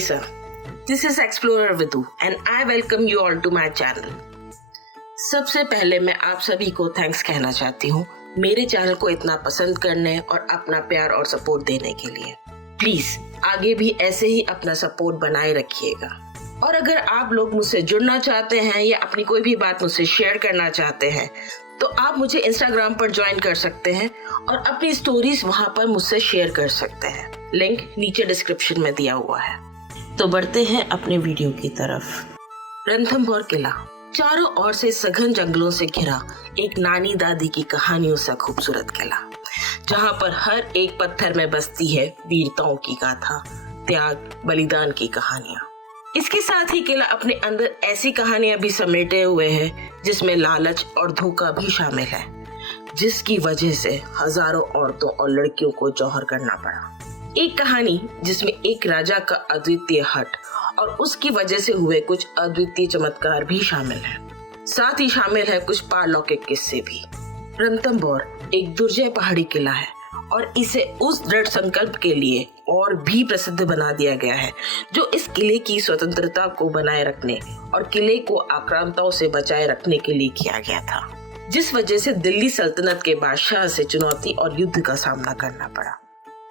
sir. This is Explorer Vidhu and I welcome you all to my channel. सबसे पहले मैं आप सभी को थैंक्स कहना चाहती हूँ मेरे चैनल को इतना पसंद करने और अपना प्यार और सपोर्ट देने के लिए। प्लीज आगे भी ऐसे ही अपना सपोर्ट बनाए रखिएगा। और अगर आप लोग मुझसे जुड़ना चाहते हैं या अपनी कोई भी बात मुझसे शेयर करना चाहते हैं तो आप मुझे इंस्टाग्राम पर ज्वाइन कर सकते हैं और अपनी स्टोरीज वहां पर मुझसे शेयर कर सकते हैं। लिंक नीचे डिस्क्रिप्शन में दिया हुआ है। तो बढ़ते हैं अपने वीडियो की तरफ। रणथंभौर किला चारों ओर से सघन जंगलों से घिरा एक नानी दादी की कहानियों से खूबसूरत किला, जहां पर हर एक पत्थर में बसती है वीरताओं की गाथा, त्याग, बलिदान की कहानियां। इसके साथ ही किला अपने अंदर ऐसी कहानियां भी समेटे हुए है जिसमें लालच और धोखा भी शामिल है, जिसकी वजह से हजारों औरतों और लड़कियों को जौहर करना पड़ा। एक कहानी जिसमें एक राजा का अद्वितीय हट और उसकी वजह से हुए कुछ अद्वितीय चमत्कार भी शामिल है। साथ ही शामिल है कुछ पारलौकिक किस्से भी। रणथंभौर एक दुर्जय पहाड़ी किला है और इसे उस दृढ़ संकल्प के लिए और भी प्रसिद्ध बना दिया गया है जो इस किले की स्वतंत्रता को बनाए रखने और किले को आक्रामताओं से बचाए रखने के लिए किया गया था, जिस वजह से दिल्ली सल्तनत के बादशाह से चुनौती और युद्ध का सामना करना पड़ा।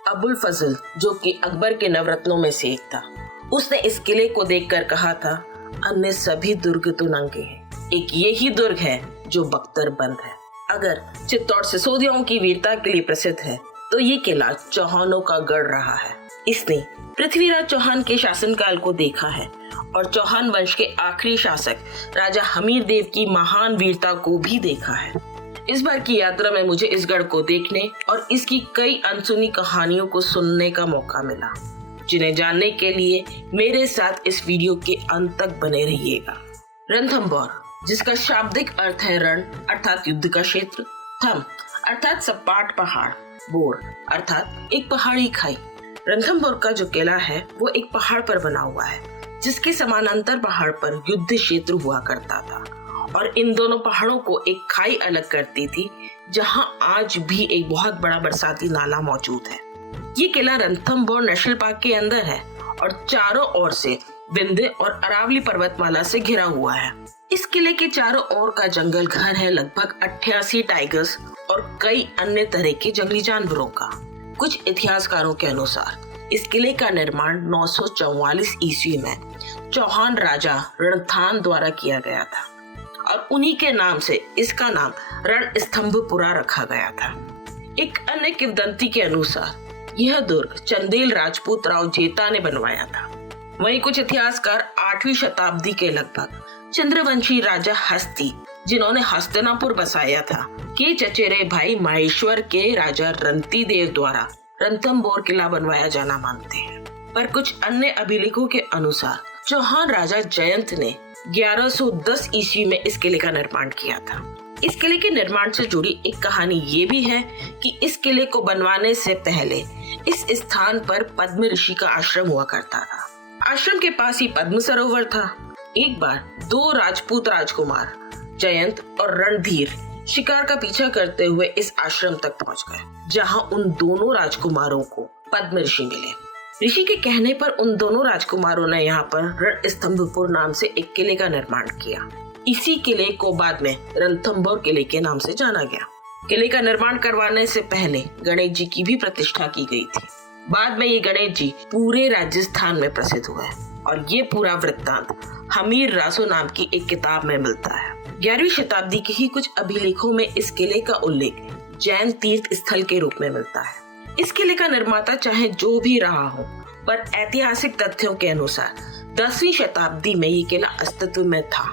अबुल फजल, जो कि अकबर के नवरत्नों में से एक था, उसने इस किले को देखकर कहा था, अन्य सभी दुर्ग तो नंगे हैं, एक यही दुर्ग है जो बख्तर बंद है। अगर चित्तौड़ सिसोदियों की वीरता के लिए प्रसिद्ध है तो ये किला चौहानों का गढ़ रहा है। इसने पृथ्वीराज चौहान के शासनकाल को देखा है और चौहान वंश के आखिरी शासक राजा हमीर देव की महान वीरता को भी देखा है। इस बार की यात्रा में मुझे इस गढ़ को देखने और इसकी कई अनसुनी कहानियों को सुनने का मौका मिला, जिन्हें जानने के लिए मेरे साथ इस वीडियो के अंत तक बने रहिएगा। रणथंभौर, जिसका शाब्दिक अर्थ है रण अर्थात युद्ध का क्षेत्र, थम अर्थात सपाट पहाड़, बोर अर्थात एक पहाड़ी खाई। रणथंभौर का जो किला है वो एक पहाड़ पर बना हुआ है, जिसके समानांतर पहाड़ पर युद्ध क्षेत्र हुआ करता था और इन दोनों पहाड़ों को एक खाई अलग करती थी, जहां आज भी एक बहुत बड़ा बरसाती नाला मौजूद है। ये किला रणथंभौर नेशनल पार्क के अंदर है और चारों ओर से विंध्य और अरावली पर्वतमाला से घिरा हुआ है। इस किले के चारों ओर का जंगल घर है लगभग 88 टाइगर्स और कई अन्य तरह के जंगली जानवरों का। कुछ इतिहासकारों के अनुसार इस किले का निर्माण 944 ईस्वी में चौहान राजा रणथान द्वारा किया गया था और उन्हीं के नाम से इसका नाम रणस्तंभपुरा रखा गया था। एक अन्य किंवदंती के अनुसार यह दुर्ग चंदेल राजपूत राव जेता ने बनवाया था। वहीं कुछ इतिहासकार 8वीं शताब्दी के लगभग चंद्रवंशी राजा हस्ती, जिन्होंने हस्तिनापुर बसाया था, के चचेरे भाई माहेश्वर के राजा रंती देव द्वारा रणथंभौर किला बनवाया जाना मानते हैं। पर कुछ अन्य अभिलेखों के अनुसार चौहान राजा जयंत ने 1110 ईस्वी में इस किले का निर्माण किया था। इस किले के निर्माण से जुड़ी एक कहानी ये भी है कि इस किले को बनवाने से पहले इस स्थान पर पद्म ऋषि का आश्रम हुआ करता था। आश्रम के पास ही पद्म सरोवर था। एक बार दो राजपूत राजकुमार जयंत और रणधीर शिकार का पीछा करते हुए इस आश्रम तक पहुंच गए, जहां उन दोनों राजकुमारों को पद्म ऋषि मिले। ऋषि के कहने पर उन दोनों राजकुमारों ने यहाँ पर रणस्तंभपुर नाम से एक किले का निर्माण किया। इसी किले को बाद में रणथंभौर किले के नाम से जाना गया। किले का निर्माण करवाने से पहले गणेश जी की भी प्रतिष्ठा की गई थी। बाद में ये गणेश जी पूरे राजस्थान में प्रसिद्ध हुए और ये पूरा वृत्तांत हमीर रासो नाम की एक किताब में मिलता है। 11वीं शताब्दी के ही कुछ अभिलेखों में इस किले का उल्लेख जैन तीर्थ स्थल के रूप में मिलता है। इस किले का निर्माता चाहे जो भी रहा हो, पर ऐतिहासिक तथ्यों के अनुसार 10वीं शताब्दी में ये किला अस्तित्व में था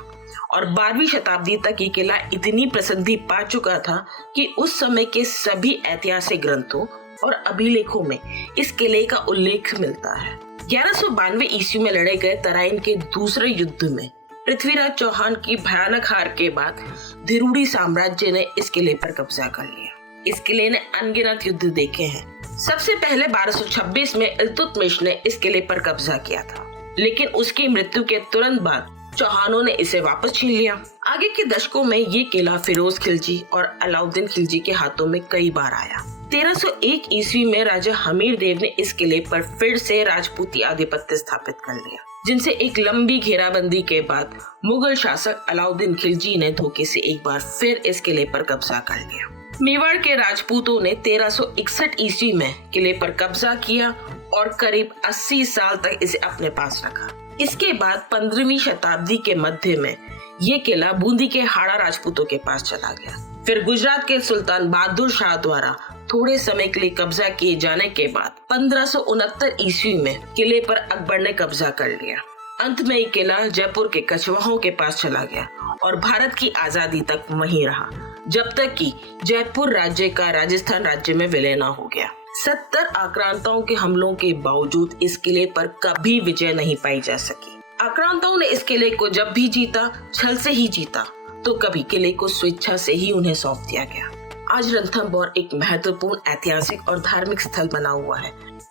और 12वीं शताब्दी तक ये किला इतनी प्रसिद्धि पा चुका था कि उस समय के सभी ऐतिहासिक ग्रंथों और अभिलेखों में इस किले का उल्लेख मिलता है। 1192 ईस्वी में लड़े गए तराइन के दूसरे युद्ध में पृथ्वीराज चौहान की भयानक हार के बाद धिरुड़ी साम्राज्य ने इस किले पर कब्जा कर लिया। इस किले ने अनगिनत युद्ध देखे हैं। सबसे पहले 1226 में इल्तुतमिश ने इस किले पर कब्जा किया था, लेकिन उसकी मृत्यु के तुरंत बाद चौहानों ने इसे वापस छीन लिया। आगे के दशकों में ये किला फिरोज खिलजी और अलाउद्दीन खिलजी के हाथों में कई बार आया। 1301 ईस्वी में राजा हमीर देव ने इस किले पर फिर से राजपूती आधिपत्य स्थापित कर लिया, जिनसे एक लंबी घेराबंदी के बाद मुगल शासक अलाउद्दीन खिलजी ने धोखे से एक बार फिर इस किले पर कब्जा कर लिया। मेवाड़ के राजपूतों ने 1361 ईस्वी में किले पर कब्जा किया और करीब 80 साल तक इसे अपने पास रखा। इसके बाद 15वीं शताब्दी के मध्य में ये किला बूंदी के हाड़ा राजपूतों के पास चला गया। फिर गुजरात के सुल्तान बहादुर शाह द्वारा थोड़े समय के लिए कब्जा किए जाने के बाद 1569 ईस्वी में किले पर अकबर ने कब्जा कर लिया। अंत में ये किला जयपुर के कछवाहों के पास चला गया और भारत की आजादी तक वहीं रहा, जब तक कि जयपुर राज्य का राजस्थान राज्य में विलय न हो गया। 70 आक्रांताओं के हमलों के बावजूद इस किले पर कभी विजय नहीं पाई जा सकी। आक्रांताओं ने इस किले को जब भी जीता, छल से ही जीता, तो कभी किले को स्वेच्छा से ही उन्हें सौंप दिया गया। आज रणथंभौर एक महत्वपूर्ण ऐतिहासिक और धार्मिक स्थल बना हुआ है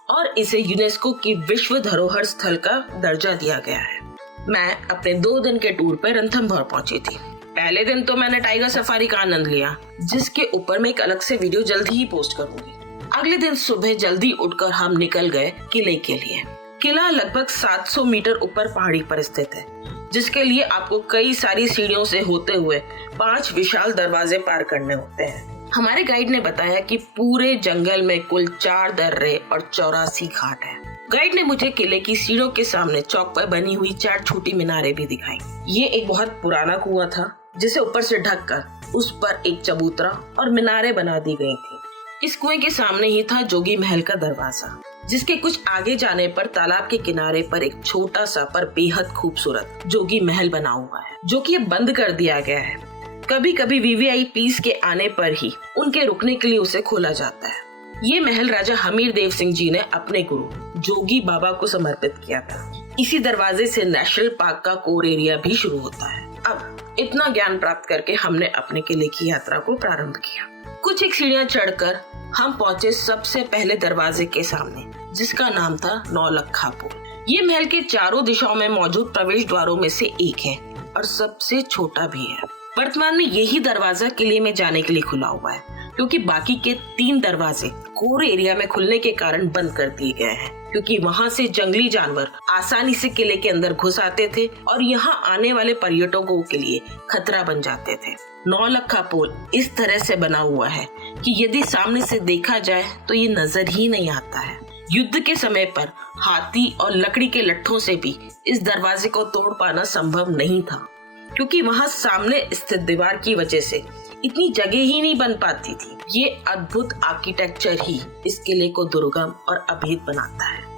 और इसे यूनेस्को की विश्व धरोहर स्थल का दर्जा दिया गया है। मैं अपने 2 दिन के टूर पर रणथंभौर पहुंची थी। पहले दिन तो मैंने टाइगर सफारी का आनंद लिया, जिसके ऊपर मैं एक अलग से वीडियो जल्दी ही पोस्ट करूंगी। अगले दिन सुबह जल्दी उठकर हम निकल गए किले के लिए। किला लगभग 700 मीटर ऊपर पहाड़ी पर स्थित है, जिसके लिए आपको कई सारी सीढ़ियों से होते हुए 5 विशाल दरवाजे पार करने होते हैं। हमारे गाइड ने बताया कि पूरे जंगल में कुल 4 दर्रे और 84 घाट हैं। गाइड ने मुझे किले की सीढ़ियों के सामने चौक पर बनी हुई 4 छोटी मीनारें भी दिखाई। ये एक बहुत पुराना कुआं था, जिसे ऊपर से ढककर उस पर एक चबूतरा और मीनारें बना दी गई थी। इस कुएं के सामने ही था जोगी महल का दरवाजा, जिसके कुछ आगे जाने पर तालाब के किनारे पर एक छोटा सा पर बेहद खूबसूरत जोगी महल बना हुआ है, जो कि अब बंद कर दिया गया है। कभी कभी वीवीआईपीस के आने पर ही उनके रुकने के लिए उसे खोला जाता है। ये महल राजा हमीर देव सिंह जी ने अपने गुरु जोगी बाबा को समर्पित किया था। इसी दरवाजे से नेशनल पार्क का कोर एरिया भी शुरू होता है। अब इतना ज्ञान प्राप्त करके हमने अपने किले की यात्रा को प्रारंभ किया। कुछ एक सीढ़ियां चढ़कर हम पहुंचे सबसे पहले दरवाजे के सामने, जिसका नाम था नौलखा पुल। ये महल के चारों दिशाओं में मौजूद प्रवेश द्वारों में से एक है और सबसे छोटा भी है। वर्तमान में यही दरवाजा किले में जाने के लिए खुला हुआ है, क्योंकि बाकी के 3 दरवाजे कोर एरिया में खुलने के कारण बंद कर दिए गए हैं, क्योंकि वहां से जंगली जानवर आसानी से किले के अंदर घुस आते थे और यहाँ आने वाले पर्यटकों के लिए खतरा बन जाते थे। नौलखा पुल इस तरह से बना हुआ है कि यदि सामने से देखा जाए तो ये नजर ही नहीं आता है। युद्ध के समय पर हाथी और लकड़ी के लट्ठों से भी इस दरवाजे को तोड़ पाना संभव नहीं था, क्योंकि वहां सामने स्थित दीवार की वजह से इतनी जगह ही नहीं बन पाती थी। ये अद्भुत आर्किटेक्चर ही इस किले को दुर्गम और अभेद बनाता है।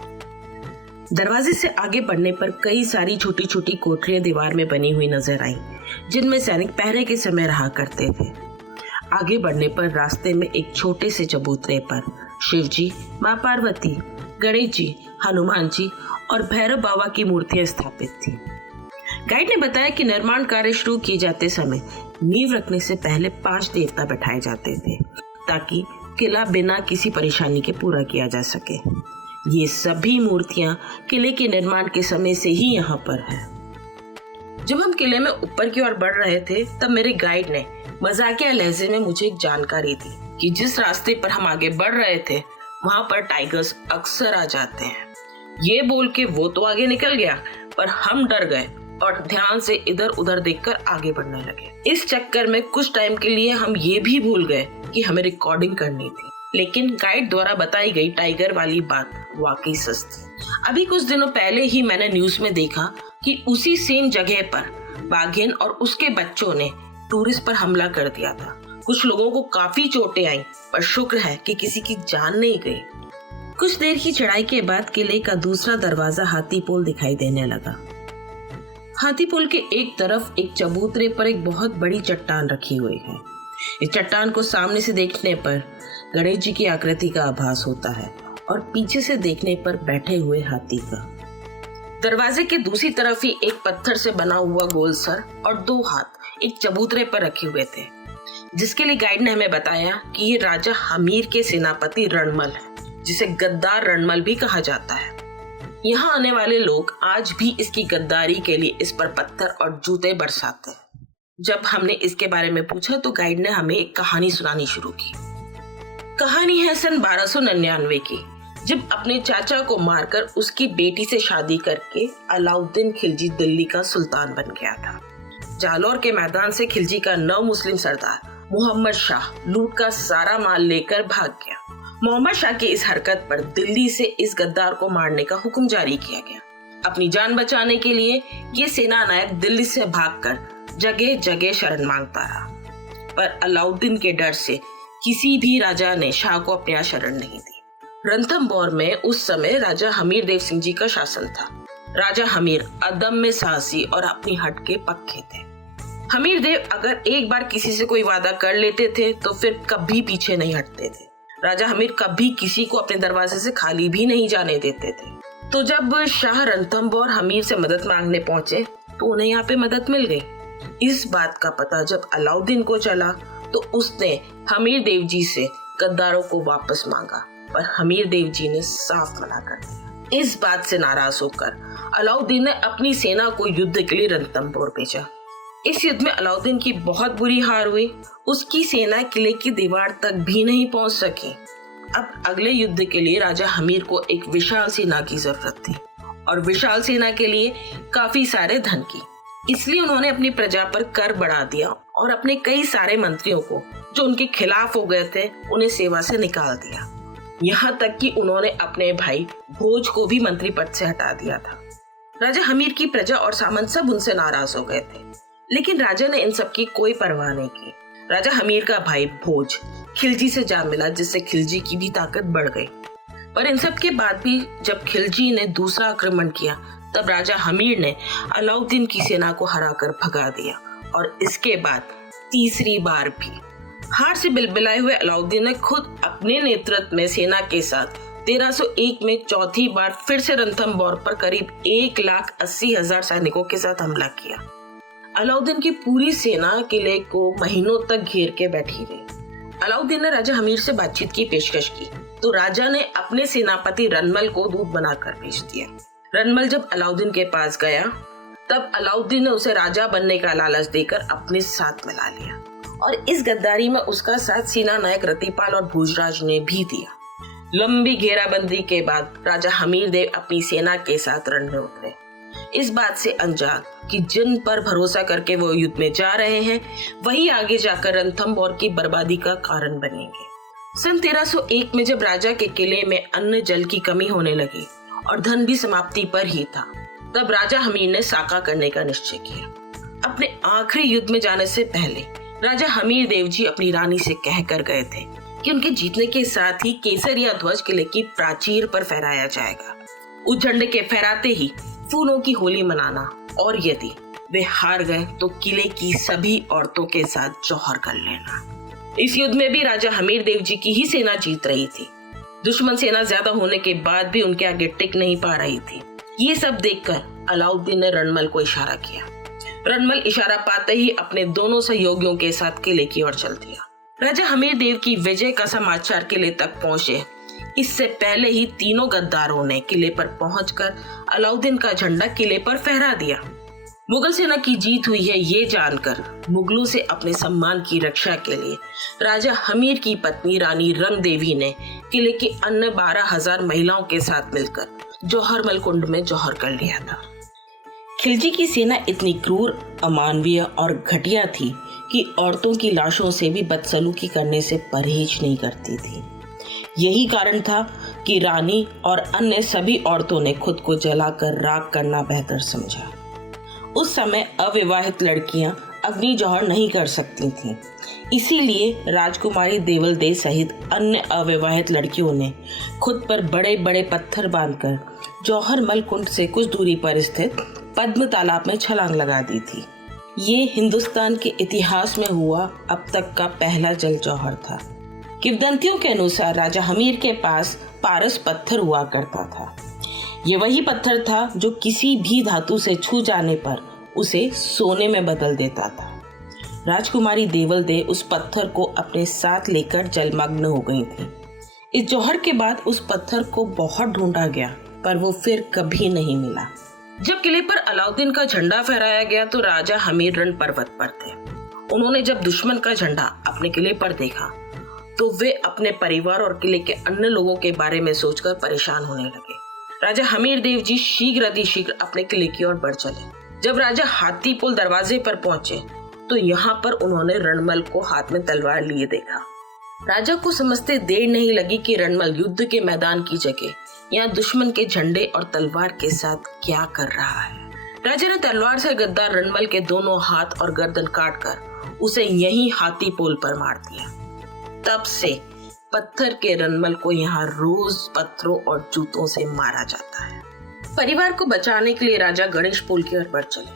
दरवाजे से आगे बढ़ने पर कई सारी छोटी छोटी कोठरियां दीवार में बनी हुई नजर आई, जिनमें सैनिक पहरे के समय रहा करते थे। आगे बढ़ने पर रास्ते में एक छोटे से चबूतरे पर शिव जी, माँ पार्वती, गणेश जी, हनुमान जी और भैरव बाबा की मूर्तियां स्थापित थी। गाइड ने बताया कि निर्माण कार्य शुरू किए जाते समय नींव रखने से पहले 5 देवता बैठाए जाते थे, ताकि किला बिना किसी परेशानी के पूरा किया जा सके। ये सभी मूर्तियां किले के निर्माण के समय से ही यहाँ पर है। जब हम किले में ऊपर की ओर बढ़ रहे थे, तब मेरे गाइड ने मजाकिया लहजे में मुझे एक जानकारी दी कि जिस रास्ते पर हम आगे बढ़ रहे थे, वहाँ पर टाइगर्स अक्सर आ जाते हैं। ये बोल के वो तो आगे निकल गया, पर हम डर गए और ध्यान से इधर उधर देखकर आगे बढ़ने लगे। इस चक्कर में कुछ टाइम के लिए हम ये भी भूल गए कि हमें रिकॉर्डिंग करनी थी, लेकिन गाइड द्वारा बताई गई टाइगर वाली बात वाकई सच थी। अभी कुछ दिनों पहले ही मैंने न्यूज में देखा कि उसी सेम जगह पर बाघिन और उसके बच्चों ने टूरिस्ट पर हमला कर दिया था। कुछ लोगों को काफी चोटें आई, पर शुक्र है कि किसी की जान नहीं गई। कुछ देर की चढ़ाई के बाद किले का दूसरा दरवाजा हाथी पोल दिखाई देने लगा। हाथी पोल के एक तरफ एक चबूतरे पर एक बहुत बड़ी चट्टान रखी हुई है। इस चट्टान को सामने से देखने पर गणेश जी की आकृति का आभास होता है और पीछे से देखने पर बैठे हुए हाथी का। दरवाजे के दूसरी तरफ ही एक पत्थर से बना हुआ गोल सर और 2 हाथ एक चबूतरे पर रखे हुए थे, जिसके लिए गाइड ने हमें बताया कि ये राजा हमीर के सेनापति रणमल है, जिसे गद्दार रणमल भी कहा जाता है। यहाँ आने वाले लोग आज भी इसकी गद्दारी के लिए इस पर पत्थर और जूते बरसाते हैं। जब हमने इसके बारे में पूछा तो गाइड ने हमें एक कहानी सुनानी शुरू की। कहानी है सन 1299 की, जब अपने चाचा को मारकर उसकी बेटी से शादी करके अलाउद्दीन खिलजी दिल्ली का सुल्तान बन गया था। जालौर के मैदान से खिलजी का नव मुस्लिम सरदार मोहम्मद शाह लूट का सारा माल लेकर भाग गया। मोहम्मद शाह की इस हरकत पर दिल्ली से इस गद्दार को मारने का हुक्म जारी किया गया। अपनी जान बचाने के लिए ये सेना नायक दिल्ली से भागकर जगह जगह शरण मांगता रहा, पर अलाउद्दीन के डर से किसी भी राजा ने शाह को अपने यहाँ शरण नहीं दी। रणथंभौर में उस समय राजा हमीर देव सिंह जी का शासन था। राजा हमीर अदम्य साहसी और अपनी हट के पक्के थे। हमीर देव अगर एक बार किसी से कोई वादा कर लेते थे तो फिर कभी पीछे नहीं हटते थे। राजा हमीर कभी किसी को अपने दरवाजे से खाली भी नहीं जाने देते थे। तो जब शाह रणथंभौर हमीर से मदद मांगने पहुंचे तो उन्हें यहाँ पे मदद मिल गई। इस बात का पता जब अलाउद्दीन को चला तो उसने हमीर देव जी से गद्दारों को वापस मांगा, पर हमीर देव जी ने साफ मना कर दिया। इस बात से नाराज होकर अलाउद्दीन ने अपनी सेना को युद्ध के लिए रणथंभौर भेजा। इस युद्ध में अलाउद्दीन की बहुत बुरी हार हुई। उसकी सेना किले की दीवार तक भी नहीं पहुंच सकी। अब अगले युद्ध के लिए राजा हमीर को एक विशाल सेना की जरूरत थी और विशाल सेना के लिए काफी सारे धन की। इसलिए उन्होंने अपनी प्रजा पर कर बढ़ा दिया और अपने कई सारे मंत्रियों को जो उनके खिलाफ हो गए थे उन्हें सेवा से निकाल दिया। यहाँ तक कि उन्होंने अपने भाई भोज को भी मंत्री पद से हटा दिया था। राजा हमीर की प्रजा और सामंत सब उनसे नाराज हो गए थे, लेकिन राजा ने इन सब की कोई परवाह नहीं की। राजा हमीर का भाई भोज खिलजी से जा मिला, जिससे खिलजी की भी ताकत बढ़ गई। पर इन सब के बाद भी जब खिलजी ने दूसरा आक्रमण किया तब राजा हमीर ने अलाउद्दीन की सेना को हराकर भगा दिया और इसके बाद तीसरी बार भी हार से बिलबिलाए हुए अलाउद्दीन ने खुद अपने नेतृत्व में सेना के साथ 1301 में चौथी बार फिर से रणथंभौर पर करीब 1,80,000 सैनिकों के साथ हमला किया। अलाउद्दीन की पूरी सेना किले को महीनों तक घेर के बैठी रही। अलाउद्दीन ने राजा हमीर से बातचीत की पेशकश की तो राजा ने अपने सेनापति रनमल को दूत बनाकर भेज दिया। रनमल जब अलाउद्दीन के पास गया तब अलाउद्दीन ने उसे राजा बनने का लालच देकर अपने साथ मिला लिया और इस गद्दारी में उसका साथ सेना नायक रतिपाल और भोजराज ने भी दिया। लंबी घेराबंदी के बाद राजा हमीर देव अपनी सेना के साथ रण में उतरे, इस बात से अनजान कि जिन पर भरोसा करके वो युद्ध में जा रहे हैं वही आगे जाकर रणथंभौर की बर्बादी का कारण बनेंगे। सन 1301 में जब राजा के किले में अन्न जल की कमी होने लगी और धन भी समाप्ति पर ही था, तब राजा हमीर ने साका करने का निश्चय किया। अपने आखिरी युद्ध में जाने से पहले राजा हमीर देव जी अपनी रानी से कह कर गए थे कि उनके जीतने के साथ ही केसरिया ध्वज किले की प्राचीर पर फहराया जाएगा। उस झंडे के फहराते ही फूलों की होली मनाना और यदि वे हार गए तो किले की सभी औरतों के साथ जौहर कर लेना। इस युद्ध में भी राजा हमीर देव जी की ही सेना जीत रही थी। दुश्मन सेना ज्यादा होने के बाद भी उनके आगे टिक नहीं पा रही थी। ये सब देखकर अलाउद्दीन ने रणमल को इशारा किया। रणमल इशारा पाते ही अपने दोनों सहयोगियों के साथ किले की ओर चल दिया। राजा हमीर देव की विजय का समाचार किले तक पहुंचे इससे पहले ही तीनों गद्दारों ने किले पर पहुंचकर अलाउद्दीन का झंडा किले पर फहरा दिया। मुगल सेना की जीत हुई है ये जानकर मुगलों से अपने सम्मान की रक्षा के लिए राजा हमीर की पत्नी रानी रंग देवी ने किले की अन्य 12,000 महिलाओं के साथ मिलकर जौहरमल कुंड में जौहर कर लिया था। खिलजी की सेना इतनी क्रूर, अमानवीय और घटिया थी कि औरतों की लाशों से भी बदसलूकी करने से परहेज नहीं करती थी। यही कारण था कि रानी और अन्य सभी औरतों ने खुद को जलाकर राख करना बेहतर समझा। उस समय अविवाहित लड़कियां अग्नि जौहर नहीं कर सकती थीं, इसीलिए राजकुमारी देवल सहित अन्य अविवाहित लड़कियों ने खुद पर बड़े बड़े पत्थर बांधकर जौहरमल कुंड से कुछ दूरी पर स्थित पद्म तालाब में छलांग लगा दी थी। ये हिंदुस्तान के इतिहास में हुआ अब तक का पहला जल जौहर था। किंवदंतियों के अनुसार राजा हमीर के पास पारस पत्थर हुआ करता था। ये वही पत्थर था जो किसी भी धातु से छू जाने पर उसे सोने में बदल देता था। राजकुमारी देवल दे उस पत्थर को अपने साथ लेकर जलमग्न हो गई थी। इस जौहर के बाद उस पत्थर को बहुत ढूंढा गया पर वो फिर कभी नहीं मिला। जब किले पर अलाउद्दीन का झंडा फहराया गया तो राजा हमीर रण पर्वत पर थे। उन्होंने जब दुश्मन का झंडा अपने किले पर देखा तो वे अपने परिवार और किले के अन्य लोगों के बारे में सोचकर परेशान होने लगे। राजा हमीर देव जी शीघ्र अतिशीघ्र अपने किले की ओर बढ़ चले। जब राजा हाथीपोल दरवाजे पर पहुंचे तो यहाँ पर उन्होंने रणमल को हाथ में तलवार लिए देखा। राजा को समझते देर नहीं लगी कि रणमल युद्ध के मैदान की जगह यहाँ दुश्मन के झंडे और तलवार के साथ क्या कर रहा है। राजा ने तलवार से गद्दार रणमल के दोनों हाथ और गर्दन काटकर उसे यहीं हाथीपोल पर मार दिया। तब से पत्थर के रणमल को यहाँ रोज पत्थरों और जूतों से मारा जाता है। परिवार को बचाने के लिए राजा गणेश पोल की ओर बढ़ चले,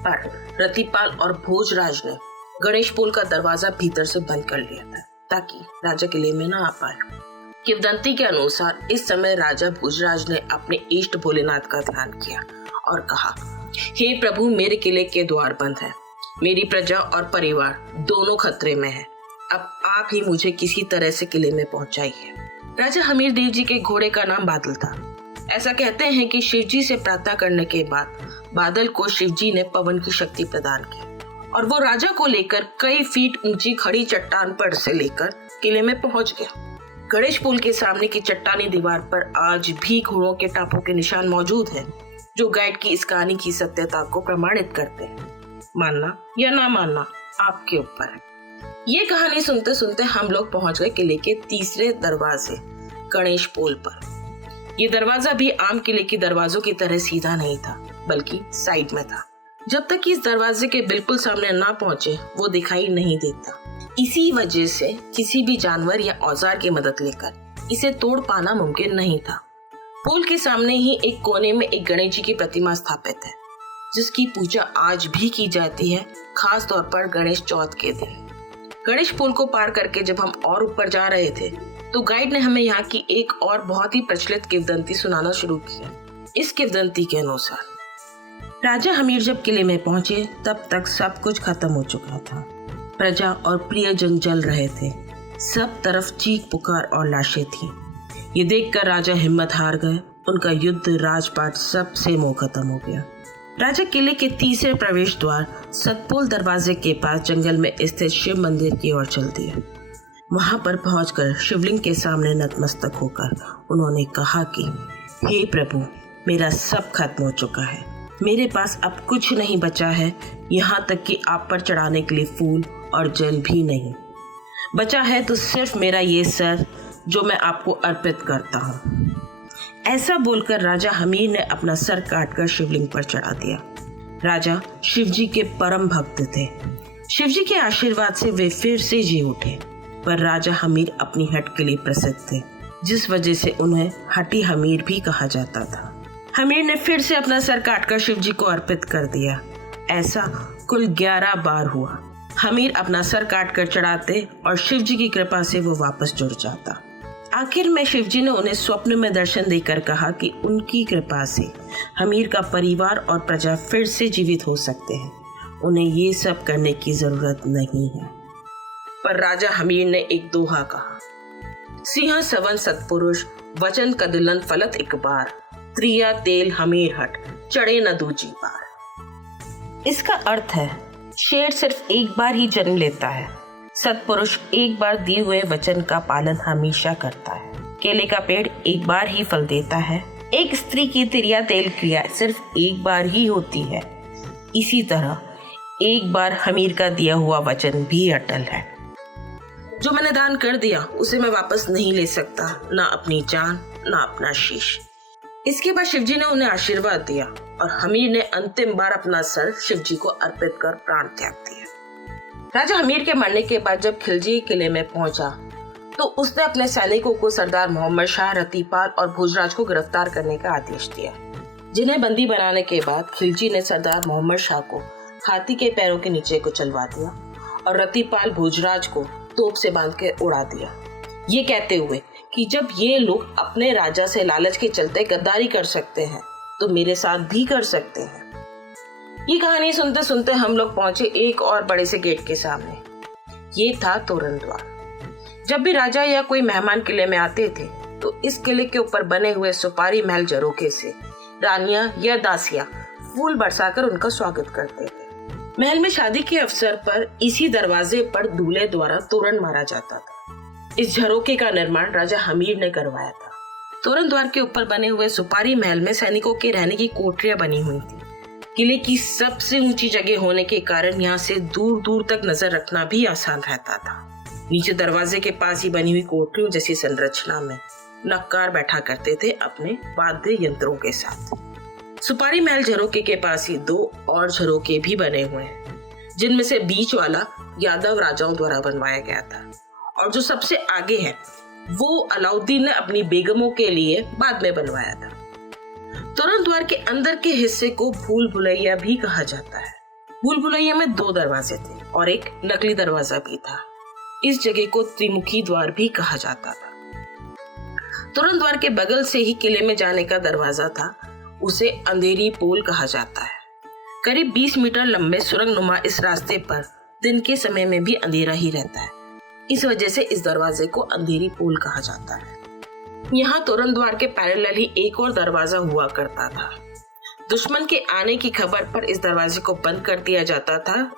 पर रतिपाल और भोजराज ने गणेश पोल का दरवाजा भीतर से बंद कर लिया था ताकि राजा किले में न आ पाए। किंवदंती के अनुसार इस समय राजा भोजराज ने अपने इष्ट भोलेनाथ का ध्यान किया और कहा, हे प्रभु, मेरे किले के द्वार बंद है, मेरी प्रजा और परिवार दोनों खतरे में है। अब आप ही मुझे किसी तरह से किले में पहुंचाइए। राजा हमीर देव जी के घोड़े का नाम बादल था। ऐसा कहते हैं कि शिवजी से प्रार्थना करने के बाद बादल को शिवजी ने पवन की शक्ति प्रदान की और वो राजा को लेकर कई फीट ऊंची खड़ी चट्टान पर से लेकर किले में पहुंच गया। गणेश पुल के सामने की चट्टानी दीवार पर आज भी घोड़ों के टापों के निशान मौजूद हैं, जो गाइड की इस कहानी की सत्यता को प्रमाणित करते हैं। मानना या ना मानना आपके ऊपर है। ये कहानी सुनते सुनते हम लोग पहुंच गए किले के तीसरे दरवाजे गणेश पोल पर। ये दरवाजा भी आम किले के दरवाजों की तरह सीधा नहीं था, बल्कि साइड में था। जब तक इस दरवाजे के बिल्कुल सामने ना पहुंचे वो दिखाई नहीं देता। इसी वजह से किसी भी जानवर या औजार की मदद लेकर इसे तोड़ पाना मुमकिन नहीं था। पोल के सामने ही एक कोने में एक गणेश जी की प्रतिमा स्थापित है, जिसकी पूजा आज भी की जाती है, खास तौर पर गणेश चौथ के दिन। गणेश पुल को पार करके जब हम और ऊपर जा रहे थे तो गाइड ने हमें यहाँ की एक और बहुत ही प्रचलित किंवदंती सुनाना शुरू किया। इस किंवदंती के अनुसार राजा हमीर जब किले में पहुंचे तब तक सब कुछ खत्म हो चुका था। प्रजा और प्रियजन जल रहे थे, सब तरफ चीख पुकार और लाशें थी। ये देखकर राजा हिम्मत हार गए। उनका युद्ध राजपाट सब से मोह खत्म हो गया। राजा किले के तीसरे प्रवेश द्वार सतपोल दरवाजे के पास जंगल में स्थित शिव मंदिर की ओर चल दिए। वहां पर पहुंचकर शिवलिंग के सामने नतमस्तक होकर उन्होंने कहा कि हे प्रभु, मेरा सब खत्म हो चुका है, मेरे पास अब कुछ नहीं बचा है, यहाँ तक कि आप पर चढ़ाने के लिए फूल और जल भी नहीं बचा है, तो सिर्फ मेरा ये सर जो मैं आपको अर्पित करता हूँ। ऐसा बोलकर राजा हमीर ने अपना सर काटकर शिवलिंग पर चढ़ा दिया। राजा शिवजी के परम भक्त थे। शिवजी के आशीर्वाद से वे फिर से जी उठे, पर राजा हमीर अपनी हट के लिए प्रसिद्ध थे, जिस वजह से उन्हें हटी हमीर भी कहा जाता था। हमीर ने फिर से अपना सर काटकर शिवजी को अर्पित कर दिया। ऐसा कुल 11 बार हुआ। हमीर अपना सर काटकर चढ़ाते और शिवजी की कृपा से वो वापस जुड़ जाता। आखिर में शिवजी ने उन्हें स्वप्न में दर्शन देकर कहा कि उनकी कृपा से हमीर का परिवार और प्रजा फिर से जीवित हो सकते हैं, उन्हें ये सब करने की जरूरत नहीं है। पर राजा हमीर ने एक दोहा कहा, सिंह सवन सतपुरुष वचन कदलन फलत एक बार, त्रिया तेल हमीर हट चढ़े न दूजी बार। इसका अर्थ है शेर सिर्फ एक बार ही जन्म लेता है, सत्पुरुष एक बार दिए हुए वचन का पालन हमेशा करता है, केले का पेड़ एक बार ही फल देता है, एक स्त्री की तिरिया तेल क्रिया सिर्फ एक बार ही होती है। इसी तरह एक बार हमीर का दिया हुआ वचन भी अटल है। जो मैंने दान कर दिया उसे मैं वापस नहीं ले सकता, ना अपनी जान ना अपना शीश। इसके बाद शिवजी ने उन्हें आशीर्वाद दिया और हमीर ने अंतिम बार अपना सर शिवजी को अर्पित कर प्राण त्याग दिया। राजा हमीर के मरने के बाद जब खिलजी किले में पहुंचा तो उसने अपने सैनिकों को सरदार मोहम्मद शाह, रतिपाल और भोजराज को गिरफ्तार करने का आदेश दिया, जिन्हें बंदी बनाने के बाद खिलजी ने सरदार मोहम्मद शाह को हाथी के पैरों के नीचे कुचलवा दिया और रतिपाल भोजराज को तोप से बांध के उड़ा दिया, ये कहते हुए कि जब ये लोग अपने राजा से लालच के चलते गद्दारी कर सकते हैं तो मेरे साथ भी कर सकते हैं। ये कहानी सुनते सुनते हम लोग पहुंचे एक और बड़े से गेट के सामने। ये था तोरण द्वार। जब भी राजा या कोई मेहमान किले में आते थे तो इस किले के ऊपर बने हुए सुपारी महल झरोखे से रानियां या दासियां फूल बरसाकर उनका स्वागत करते थे। महल में शादी के अवसर पर इसी दरवाजे पर दूल्हे द्वारा तोरण मारा जाता था। इस झरोके का निर्माण राजा हमीर ने करवाया था। तोरण द्वार के ऊपर बने हुए सुपारी महल में सैनिकों के रहने की कोठरियां बनी हुई थी। किले की सबसे ऊंची जगह होने के कारण यहाँ से दूर दूर तक नजर रखना भी आसान रहता था। नीचे दरवाजे के पास ही बनी हुई कोठरियों जैसी संरचना में नक्कार बैठा करते थे अपने वाद्य यंत्रों के साथ। सुपारी महल झरोके के पास ही 2 और झरोके भी बने हुए हैं, जिनमें से बीच वाला यादव राजाओं द्वारा बनवाया गया था और जो सबसे आगे है वो अलाउद्दीन ने अपनी बेगमों के लिए बाद में बनवाया था। तोरण द्वार के अंदर के हिस्से को भूल भुलैया भी कहा जाता है। भूल भुलैया में 2 दरवाजे थे और एक नकली दरवाजा भी था। इस जगह को त्रिमुखी द्वार भी कहा जाता था। तोरण द्वार के बगल से ही किले में जाने का दरवाजा था, उसे अंधेरी पोल कहा जाता है। करीब 20 मीटर लंबे सुरंगनुमा इस रास्ते पर दिन के समय में भी अंधेरा ही रहता है। इस वजह से इस दरवाजे को अंधेरी पोल कहा जाता है। यहाँ तोरण द्वार के पैरेलल ही एक और दरवाजा हुआ करता था। दुश्मन के आने की खबर पर इस दरवाजे को बंद कर दिया जाता था,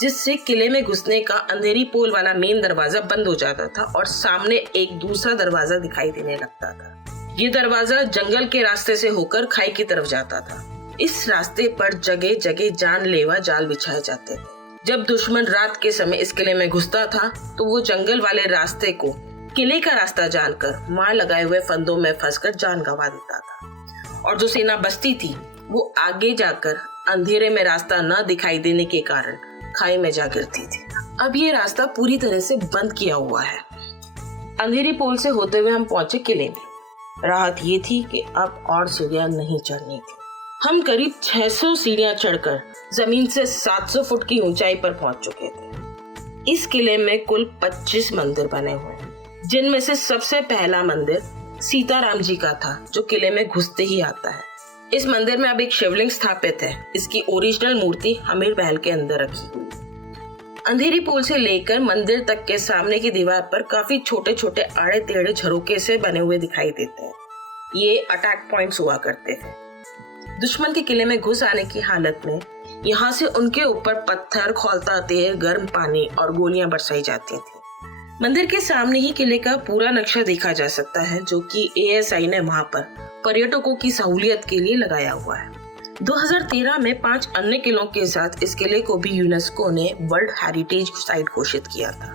जिससे किले में घुसने का अंधेरी पोल वाला मेन दरवाजा बंद हो जाता था और सामने एक दूसरा दरवाजा दिखाई देने लगता था। ये दरवाजा जंगल के रास्ते से होकर खाई की तरफ जाता था। इस रास्ते पर जगह जगह जानलेवा जाल बिछाए जाते थे। जब दुश्मन रात के समय इस किले में घुसता था तो वो जंगल वाले रास्ते को किले का रास्ता जानकर मार लगाए हुए फंदों में फंसकर जान गंवा देता था, और जो सेना बचती थी वो आगे जाकर अंधेरे में रास्ता न दिखाई देने के कारण खाई में जा गिरती थी। अब ये रास्ता पूरी तरह से बंद किया हुआ है। अंधेरी पोल से होते हुए हम पहुंचे किले में। राहत ये थी कि अब और सीढ़ियां नहीं चढ़नी थी। हम करीब 600 सीढ़ियां चढ़कर जमीन से 700 फुट की ऊंचाई पर पहुंच चुके थे। इस किले में कुल 25 मंदिर बने हुए हैं, जिनमें से सबसे पहला मंदिर सीताराम जी का था, जो किले में घुसते ही आता है। इस मंदिर में अब एक शिवलिंग स्थापित है। इसकी ओरिजिनल मूर्ति हमीर महल के अंदर रखी हुई। अंधेरी पोल से लेकर मंदिर तक के सामने की दीवार पर काफी छोटे छोटे आड़े टेढ़े झरोके से बने हुए दिखाई देते हैं। ये अटैक पॉइंट्स हुआ करते थे। दुश्मन के किले में घुस आने की हालत में यहाँ से उनके ऊपर पत्थर, खौलता तेल, गर्म पानी और गोलियां बरसाई जाती थी। मंदिर के सामने ही किले का पूरा नक्शा देखा जा सकता है, जो कि ASI ने वहां पर पर्यटकों की सहूलियत के लिए लगाया हुआ है। 2013 में 5 अन्य किलों के साथ इस किले को भी यूनेस्को ने वर्ल्ड हेरिटेज साइट घोषित किया था।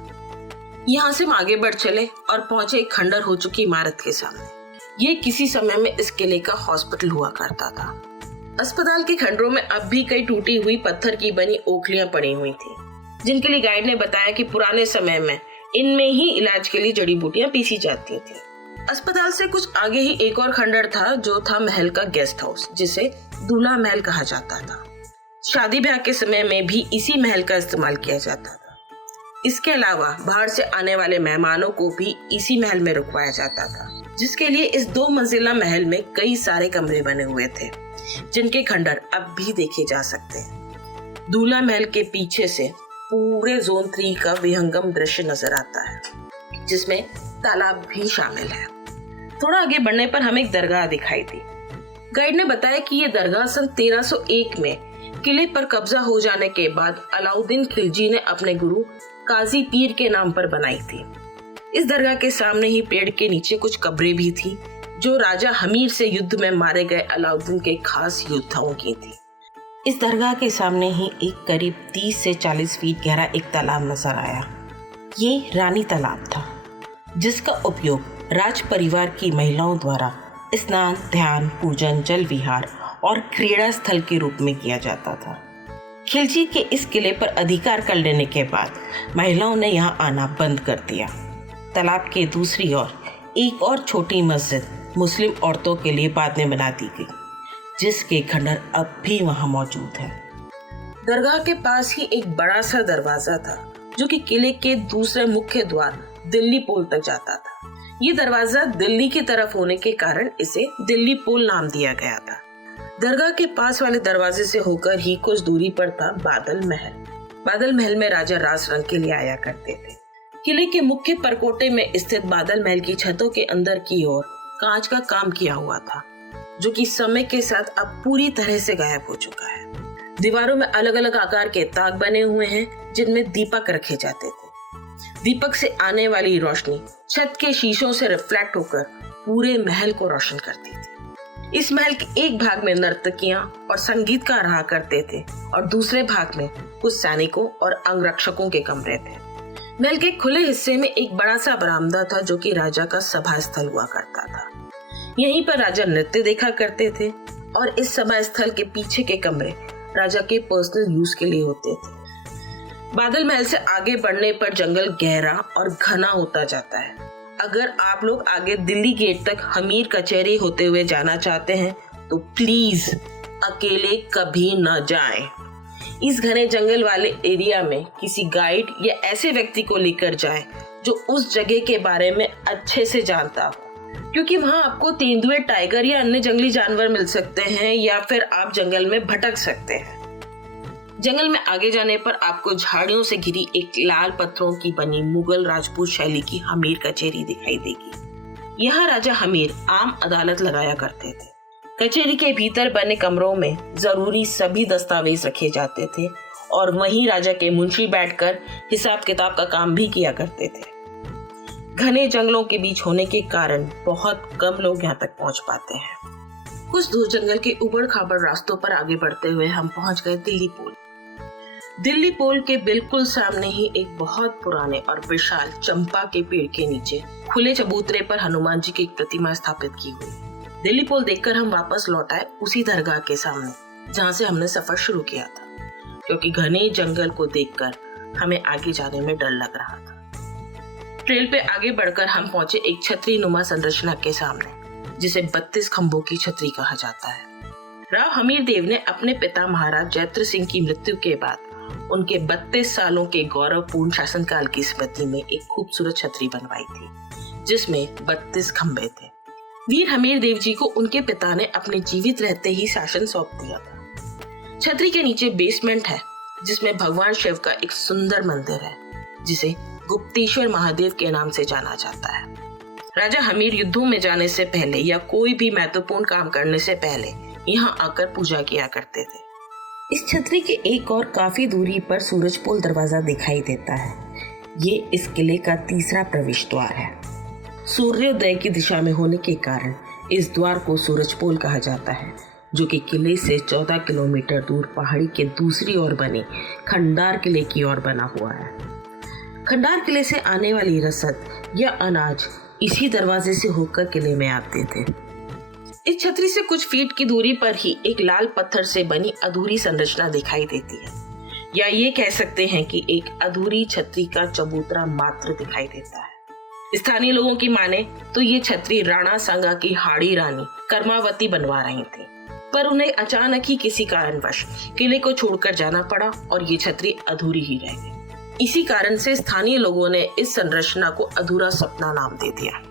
यहाँ से हम आगे बढ़ चले और पहुंचे एक खंडर हो चुकी इमारत के सामने। ये किसी समय में इस किले का हॉस्पिटल हुआ करता था। अस्पताल के खंडरों में अब भी कई टूटी हुई पत्थर की बनी ओखलियां पड़ी हुई थी, जिनके लिए गाइड ने बताया कि पुराने समय में इनमें ही इलाज के लिए जड़ी बूटियां पीसी जाती थी। अस्पताल से कुछ आगे ही एक और खंडर था, जो था महल का गेस्ट हाउस, जिसे दूल्हा महल कहा जाता था। शादी ब्याह के समय में भी इसी महल का इस्तेमाल किया जाता था। इसके अलावा बाहर से आने वाले मेहमानों को भी इसी महल में रुकवाया जाता था, जिसके लिए इस 2 मंजिला महल में कई सारे कमरे बने हुए थे, जिनके खंडर अब भी देखे जा सकते हैं। दूल्हा महल के पीछे से पूरे जोन 3 का विहंगम दृश्य नजर आता है, जिसमें तालाब भी शामिल है। थोड़ा आगे बढ़ने पर हमें एक दरगाह दिखाई दी। गाइड ने बताया कि यह दरगाह सन 1301 में किले पर कब्जा हो जाने के बाद अलाउद्दीन खिलजी ने अपने गुरु काजी पीर के नाम पर बनाई थी। इस दरगाह के सामने ही पेड़ के नीचे कुछ कब्रें भी थी, जो राजा हमीर से युद्ध में मारे गए अलाउद्दीन के खास योद्धाओं की थी। इस दरगाह के सामने ही एक करीब 30 से 40 फीट गहरा एक तालाब नजर आया। ये रानी तालाब था, जिसका उपयोग राज परिवार की महिलाओं द्वारा स्नान, ध्यान, पूजन, जल विहार और क्रीड़ा स्थल के रूप में किया जाता था। खिलजी के इस किले पर अधिकार कर लेने के बाद महिलाओं ने यहाँ आना बंद कर दिया। तालाब के दूसरी ओर एक और छोटी मस्जिद मुस्लिम औरतों के लिए बाद में बना दी गई, जिसके खंडर अब भी वहां मौजूद है। दरगाह के पास ही एक बड़ा सा दरवाजा था, जो कि किले के दूसरे मुख्य द्वार दिल्ली पोल तक जाता था। ये दरवाजा दिल्ली की तरफ होने के कारण इसे दिल्ली पोल नाम दिया गया था। दरगाह के पास वाले दरवाजे से होकर ही कुछ दूरी पर था बादल महल। बादल महल में राजा रास रंग के लिए आया करते थे। किले के मुख्य परकोटे में स्थित बादल महल की छतों के अंदर की ओर कांच का काम किया हुआ था, जो कि समय के साथ अब पूरी तरह से गायब हो चुका है। दीवारों में अलग अलग आकार के ताक बने हुए हैं, जिनमें दीपक रखे जाते थे। दीपक से आने वाली रोशनी छत के शीशों से रिफ्लेक्ट होकर पूरे महल को रोशन करती थी। इस महल के एक भाग में नर्तकियां और संगीतकार रहा करते थे और दूसरे भाग में कुछ सैनिकों और अंगरक्षकों के कमरे थे। महल के खुले हिस्से में एक बड़ा सा बरामदा था जो कि राजा का सभा स्थल हुआ करता था। यहीं पर राजा नृत्य देखा करते थे और इस सभा स्थल के पीछे के कमरे राजा के पर्सनल यूज के लिए होते थे। बादल महल से आगे बढ़ने पर जंगल गहरा और घना होता जाता है। अगर आप लोग आगे दिल्ली गेट तक हमीर कचहरी होते हुए जाना चाहते हैं तो प्लीज अकेले कभी न जाएं। इस घने जंगल वाले एरिया में किसी गाइड या ऐसे व्यक्ति को लेकर जाएं जो उस जगह के बारे में अच्छे से जानता हो, क्योंकि वहां आपको तेंदुए, टाइगर या अन्य जंगली जानवर मिल सकते हैं या फिर आप जंगल में भटक सकते हैं। जंगल में आगे जाने पर आपको झाड़ियों से घिरी एक लाल पत्थरों की बनी मुगल राजपूत शैली की हमीर कचहरी दिखाई देगी। यहाँ राजा हमीर आम अदालत लगाया करते थे। कचहरी के भीतर बने कमरों में जरूरी सभी दस्तावेज रखे जाते थे और वहीं राजा के मुंशी बैठकर हिसाब किताब का काम भी किया करते थे। घने जंगलों के बीच होने के कारण बहुत कम लोग यहाँ तक पहुँच पाते हैं। कुछ दूर जंगल के उबड़ खाबड़ रास्तों पर आगे बढ़ते हुए हम पहुंच गए दिल्ली पोल। दिल्ली पोल के बिल्कुल सामने ही एक बहुत पुराने और विशाल चंपा के पेड़ के नीचे खुले चबूतरे पर हनुमान जी की एक प्रतिमा स्थापित की हुई। दिल्ली पोल देखकर हम वापस लौट आए उसी दरगाह के सामने जहां से हमने सफर शुरू किया था, क्योंकि घने जंगल को देखकर हमें आगे जाने में डर लग रहा था। ट्रेल पे आगे बढ़कर हम पहुंचे एक छतरी नुमा संरचना के सामने, जिसे 32 खंभों की छतरी कहा जाता है। राव हमीर देव ने अपने पिता महाराज जयद्रथ सिंह की मृत्यु के बाद उनके 32 सालों के गौरवपूर्ण शासनकाल की स्मृति में एक खूबसूरत छतरी बनवाई थी, जिसमें 32 खंभे थे। वीर हमीर देव जी को उनके पिता ने अपने जीवित रहते ही शासन सौंप दिया था। छतरी के नीचे बेसमेंट है, जिसमें भगवान शिव का एक सुंदर मंदिर है, जिसे गुप्तेश्वर महादेव के नाम से जाना जाता है। राजा हमीर युद्धों में जाने से पहले या कोई भी महत्वपूर्ण काम करने से पहले यहाँ आकर पूजा किया करते थे। इस छतरी के एक और काफी दूरी पर सूरजपोल दरवाजा दिखाई देता है। ये इस किले का तीसरा प्रवेश द्वार है। सूर्योदय की दिशा में होने के कारण इस द्वार को सूरजपोल कहा जाता है, जो कि किले से 14 किलोमीटर दूर पहाड़ी के दूसरी ओर बने खंडार किले की ओर बना हुआ है। खंडार किले से आने वाली रसद या अनाज इसी दरवाजे से होकर किले में आते थे। इस छतरी से कुछ फीट की दूरी पर ही एक लाल पत्थर से बनी अधूरी संरचना दिखाई देती है, या ये कह सकते हैं कि एक अधूरी छतरी का चबूतरा मात्र दिखाई देता है। स्थानीय लोगों की माने तो ये छतरी राणा सांगा की हाड़ी रानी कर्मावती बनवा रही थी, पर उन्हें अचानक ही किसी कारणवश किले को छोड़कर जाना पड़ा और ये छतरी अधूरी ही रह गई। इसी कारण से स्थानीय लोगों ने इस संरचना को अधूरा सपना नाम दे दिया।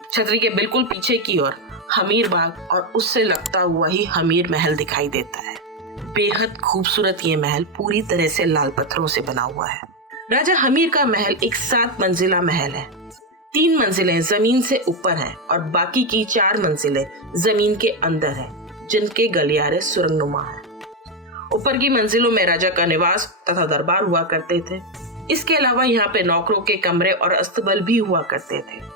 छतरी के बिल्कुल पीछे की ओर हमीर बाग और उससे लगता हुआ ही हमीर महल दिखाई देता है। बेहद खूबसूरत ये महल पूरी तरह से लाल पत्थरों से बना हुआ है। राजा हमीर का महल एक 7 मंजिला महल है। 3 मंजिलें जमीन से ऊपर हैं और बाकी की 4 मंजिलें जमीन के अंदर हैं, जिनके गलियारे सुरंगनुमा हैं। ऊपर की मंजिलों में राजा का निवास तथा दरबार हुआ करते थे। इसके अलावा यहाँ पे नौकरों के कमरे और अस्तबल भी हुआ करते थे।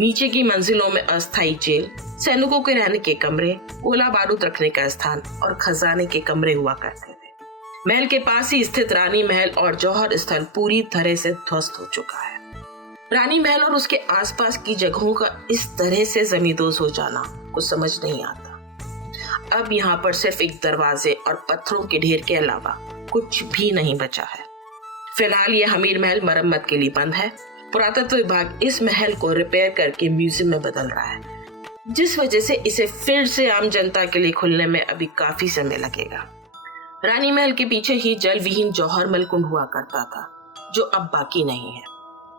नीचे की मंजिलों में अस्थायी जेल, सैनिकों के रहने के कमरे, गोला बारूद रखने का स्थान और खजाने के कमरे हुआ करते थे। महल के पास ही स्थित रानी महल और जौहर स्थल पूरी तरह से ध्वस्त हो चुका है। रानी महल और उसके आसपास की जगहों का इस तरह से जमींदोज हो जाना कुछ समझ नहीं आता। अब यहाँ पर सिर्फ एक दरवाजे और पत्थरों के ढेर के अलावा कुछ भी नहीं बचा है। फिलहाल ये हमीर महल मरम्मत के लिए बंद है। पुरातत्व विभाग इस महल को रिपेयर करके म्यूजियम में बदल रहा है, जिस वजह से इसे फिर से आम जनता के लिए खुलने में अभी काफी समय लगेगा। रानी महल के पीछे ही जल विहीन जौहर मल कुंड हुआ करता था, जो अब बाकी नहीं है।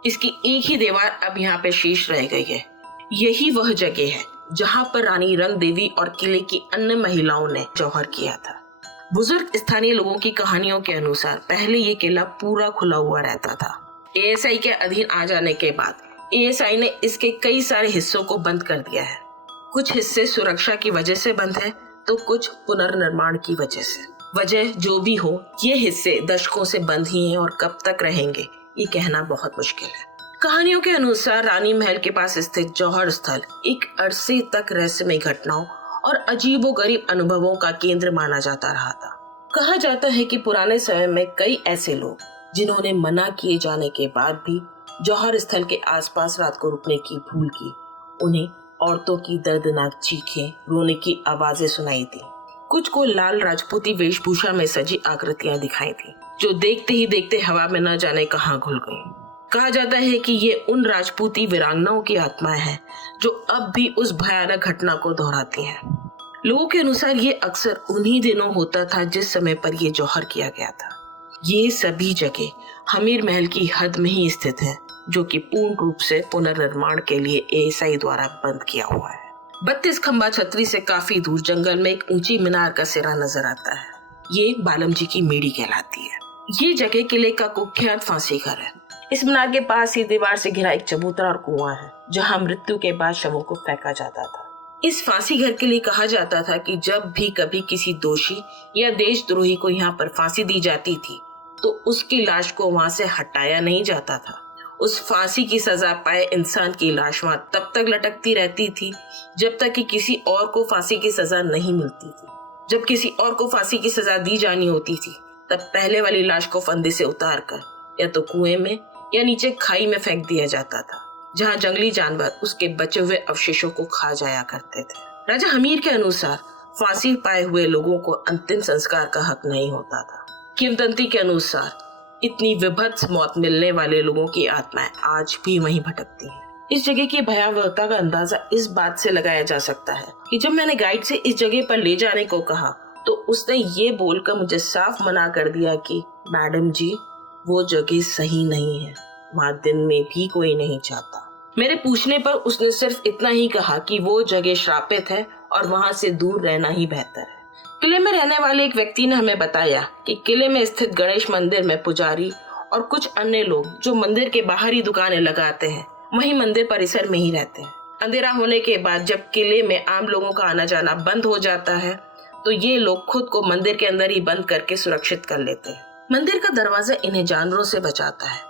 इसकी एक ही दीवार अब यहाँ पे शेष रह गई है। यही वह जगह है जहाँ पर रानी रंग देवी और किले की अन्य महिलाओं ने जौहर किया था। बुजुर्ग स्थानीय लोगों की कहानियों के अनुसार पहले ये किला पूरा खुला हुआ रहता था। एएसआई के अधीन आ जाने के बाद एएसआई ने इसके कई सारे हिस्सों को बंद कर दिया है। कुछ हिस्से सुरक्षा की वजह से बंद है तो कुछ पुनर्निर्माण की वजह से। वजह जो भी हो, ये हिस्से दशकों से बंद ही हैं और कब तक रहेंगे ये कहना बहुत मुश्किल है। कहानियों के अनुसार रानी महल के पास स्थित जौहर स्थल एक अरसे तक रहस्यमय घटनाओं और अजीबोगरीब अनुभवों का केंद्र माना जाता रहा था। कहा जाता है कि पुराने समय में कई ऐसे लोग जिन्होंने मना किए जाने के बाद भी जौहर स्थल के आसपास रात को रुकने की भूल की, उन्हें औरतों की दर्दनाक चीखें, रोने की आवाजें सुनाई दी। कुछ को लाल राजपूती वेशभूषा में सजी आकृतियां दिखाई दी, जो देखते ही देखते हवा में न जाने कहां घुल गईं। कहा जाता है कि ये उन राजपूती वीरांगनाओं की आत्माएं हैं जो अब भी उस भयानक घटना को दोहराती हैं। लोगों के अनुसार ये अक्सर उन्हीं दिनों होता था जिस समय पर यह जौहर किया गया था। ये सभी जगह हमीर महल की हद में ही स्थित है, जो कि पूर्ण रूप से पुनर्निर्माण के लिए एएसआई द्वारा बंद किया हुआ है। 32 खंबा छतरी से काफी दूर जंगल में एक ऊंची मीनार का सिरा नजर आता है। ये बालम जी की मेड़ी कहलाती है। ये जगह किले का कुख्यात फांसी घर है। इस मीनार के पास ही दीवार से घिरा एक चबूतरा और कुआं है, जहां मृत्यु के बाद शवों को फेंका जाता था। इस फांसी घर के लिए कहा जाता था कि जब भी कभी किसी दोषी या देशद्रोही को यहाँ पर फांसी दी जाती थी, तो उसकी लाश को वहां से हटाया नहीं जाता था। उस फांसी की सजा पाए इंसान की लाश वहां तब तक लटकती रहती थी जब तक कि किसी और को फांसी की सजा नहीं मिलती थी। जब किसी और को फांसी की सजा दी जानी होती थी, तब पहले वाली लाश को फंदे से उतार कर या तो कुएं में या नीचे खाई में फेंक दिया जाता था, जहां जंगली जानवर उसके बचे हुए अवशेषों को खा जाया करते थे। राजा हमीर के अनुसार फांसी पाए हुए लोगों को अंतिम संस्कार का हक नहीं होता था। किंवदंती के अनुसार इतनी विभत्स मौत मिलने वाले लोगों की आत्माएं आज भी वहीं भटकती हैं। इस जगह की भयावहता का अंदाजा इस बात से लगाया जा सकता है कि जब मैंने गाइड से इस जगह पर ले जाने को कहा, तो उसने ये बोलकर मुझे साफ मना कर दिया कि मैडम जी, वो जगह सही नहीं है, वहाँ दिन में भी कोई नहीं जाता। मेरे पूछने पर उसने सिर्फ इतना ही कहा कि वो जगह श्रापित है और वहाँ से दूर रहना ही बेहतर है। किले में रहने वाले एक व्यक्ति ने हमें बताया कि किले में स्थित गणेश मंदिर में पुजारी और कुछ अन्य लोग जो मंदिर के बाहर ही दुकानें लगाते हैं, वहीं मंदिर परिसर में ही रहते हैं। अंधेरा होने के बाद जब किले में आम लोगों का आना जाना बंद हो जाता है, तो ये लोग खुद को मंदिर के अंदर ही बंद करके सुरक्षित कर लेते हैं। मंदिर का दरवाजा इन्हें जानवरों से बचाता है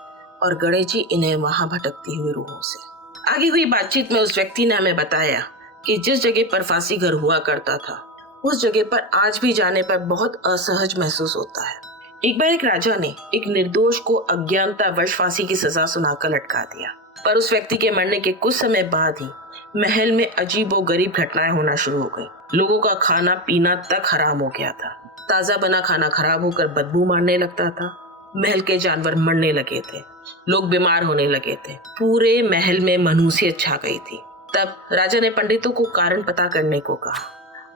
और गणेश जी इन्हें वहां भटकती हुई रूहों से। आगे हुई बातचीत में उस व्यक्ति ने हमें बताया कि जिस जगह पर फांसी घर हुआ करता था, उस जगह पर आज भी जाने पर बहुत असहज महसूस होता है। एक बार एक राजा ने एक निर्दोष को अज्ञानतावश फांसी की सजा सुनाकर लटका दिया, पर उस व्यक्ति के मरने के कुछ समय बाद ही महल में अजीबोगरीब घटनाएं होना शुरू हो गई। लोगों का खाना पीना तक हराम हो गया था। ताजा बना खाना खराब होकर बदबू मारने लगता था। महल के जानवर मरने लगे थे। लोग बीमार होने लगे थे। पूरे महल में मनहूसियत छा गई थी। तब राजा ने पंडितों को कारण पता करने को कहा।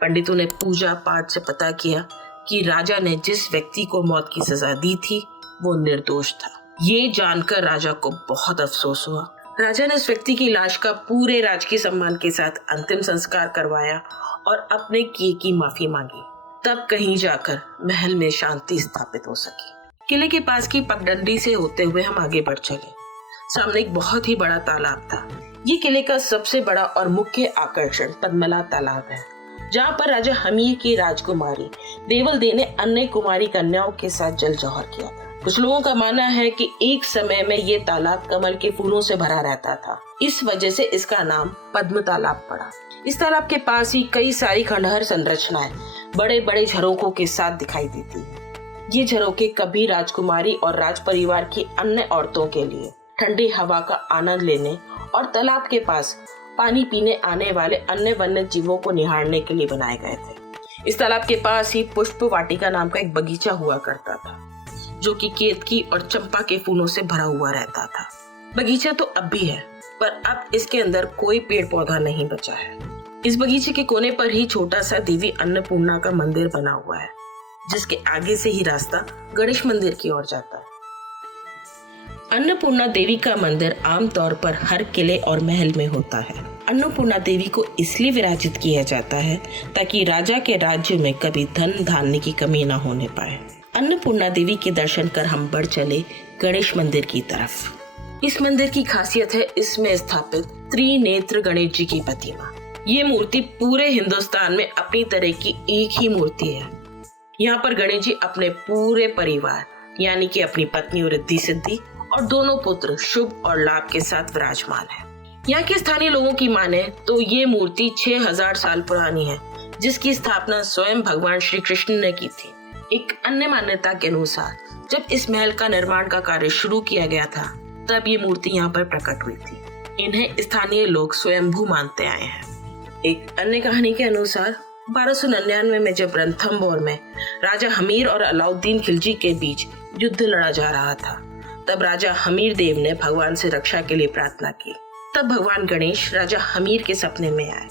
पंडितों ने पूजा पाठ से पता किया कि राजा ने जिस व्यक्ति को मौत की सजा दी थी, वो निर्दोष था। ये जानकर राजा को बहुत अफसोस हुआ। राजा ने उस व्यक्ति की लाश का पूरे राजकीय सम्मान के साथ अंतिम संस्कार करवाया और अपने किए की माफी मांगी। तब कहीं जाकर महल में शांति स्थापित हो सकी। किले के पास की पगडंडी से होते हुए हम आगे बढ़ चले। सामने एक बहुत ही बड़ा तालाब था। ये किले का सबसे बड़ा और मुख्य आकर्षण पद्मला तालाब है, जहाँ पर राजा हमीर की राजकुमारी देवल दे ने अन्य कुमारी कन्याओं के साथ जल जौहर किया था। कुछ लोगों का मानना है कि एक समय में ये तालाब कमल के फूलों से भरा रहता था, इस वजह से इसका नाम पद्म तालाब पड़ा। इस तालाब के पास ही कई सारी खंडहर संरचनाएं बड़े बड़े झरोकों के साथ दिखाई देती है। ये झरोके कभी राजकुमारी और राज परिवार की अन्य औरतों के लिए ठंडी हवा का आनंद लेने और तालाब के पास पानी पीने आने वाले अन्य वन्य जीवों को निहारने के लिए बनाए गए थे। इस तालाब के पास ही पुष्प वाटिका नाम का एक बगीचा हुआ करता था, जो कि केतकी और चंपा के फूलों से भरा हुआ रहता था। बगीचा तो अब भी है, पर अब इसके अंदर कोई पेड़ पौधा नहीं बचा है। इस बगीचे के कोने पर ही छोटा सा देवी अन्नपूर्णा का मंदिर बना हुआ है, जिसके आगे से ही रास्ता गणेश मंदिर की ओर जाता है। अन्नपूर्णा देवी का मंदिर आमतौर पर हर किले और महल में होता है। अन्नपूर्णा देवी को इसलिए विराजित किया जाता है ताकि राजा के राज्य में कभी धन धान्य की कमी न होने पाए। अन्नपूर्णा देवी के दर्शन कर हम बढ़ चले गणेश मंदिर की तरफ। इस मंदिर की खासियत है इसमें स्थापित त्रिनेत्र गणेश जी की प्रतिमा। ये मूर्ति पूरे हिंदुस्तान में अपनी तरह की एक ही मूर्ति है। यहाँ पर गणेश जी अपने पूरे परिवार यानी कि अपनी पत्नी रिद्धि सिद्धि और दोनों पुत्र शुभ और लाभ के साथ विराजमान है। यहाँ के स्थानीय लोगों की माने तो ये मूर्ति 6000 साल पुरानी है, जिसकी स्थापना स्वयं भगवान श्री कृष्ण ने की थी। एक अन्य मान्यता के अनुसार जब इस महल का निर्माण का कार्य शुरू किया गया था, तब ये मूर्ति यहाँ पर प्रकट हुई थी। इन्हें स्थानीय लोग स्वयंभू मानते आए हैं। एक अन्य कहानी के अनुसार 1299 में जब रणथंभौर में राजा हमीर और अलाउद्दीन खिलजी के बीच युद्ध लड़ा जा रहा था, तब राजा हमीर देव ने भगवान से रक्षा के लिए प्रार्थना की। तब भगवान गणेश राजा हमीर के सपने में आए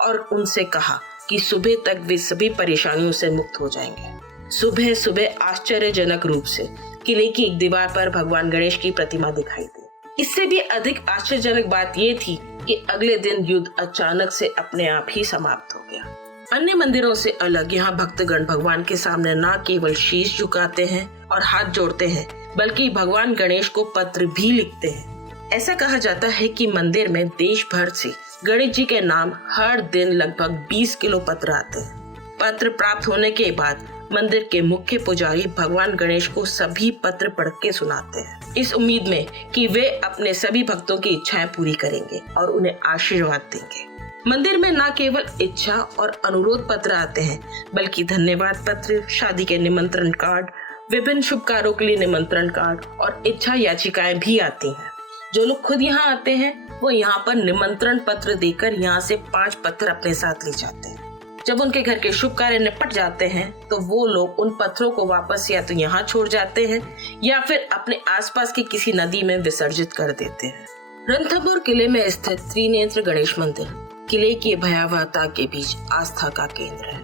और उनसे कहा कि सुबह तक वे सभी परेशानियों से मुक्त हो जाएंगे। सुबह सुबह आश्चर्यजनक रूप से किले की एक दीवार पर भगवान गणेश की प्रतिमा दिखाई दी। इससे भी अधिक आश्चर्यजनक बात ये थी कि अगले दिन युद्ध अचानक से अपने आप ही समाप्त हो गया। अन्य मंदिरों से अलग यहाँ भक्तगण भगवान के सामने न केवल शीश झुकाते हैं और हाथ जोड़ते हैं, बल्कि भगवान गणेश को पत्र भी लिखते हैं। ऐसा कहा जाता है कि मंदिर में देश भर से गणेश जी के नाम हर दिन लगभग 20 किलो पत्र आते हैं। पत्र प्राप्त होने के बाद मंदिर के मुख्य पुजारी भगवान गणेश को सभी पत्र पढ़ के सुनाते हैं, इस उम्मीद में कि वे अपने सभी भक्तों की इच्छाएं पूरी करेंगे और उन्हें आशीर्वाद देंगे। मंदिर में न केवल इच्छा और अनुरोध पत्र आते हैं, बल्कि धन्यवाद पत्र, शादी के निमंत्रण कार्ड, विभिन्न शुभ कार्यों के लिए निमंत्रण कार्ड और इच्छा याचिकाएं भी आती हैं। जो लोग खुद यहाँ आते हैं वो यहाँ पर निमंत्रण पत्र देकर यहाँ से 5 पत्र अपने साथ ले जाते हैं। जब उनके घर के शुभ कार्य निपट जाते हैं तो वो लोग उन पत्रों को वापस या तो यहाँ छोड़ जाते हैं या फिर अपने आसपास की किसी नदी में विसर्जित कर देते हैं। रणथंभौर किले में स्थित त्रिनेत्र गणेश मंदिर किले की भयावहता के बीच आस्था का केंद्र है।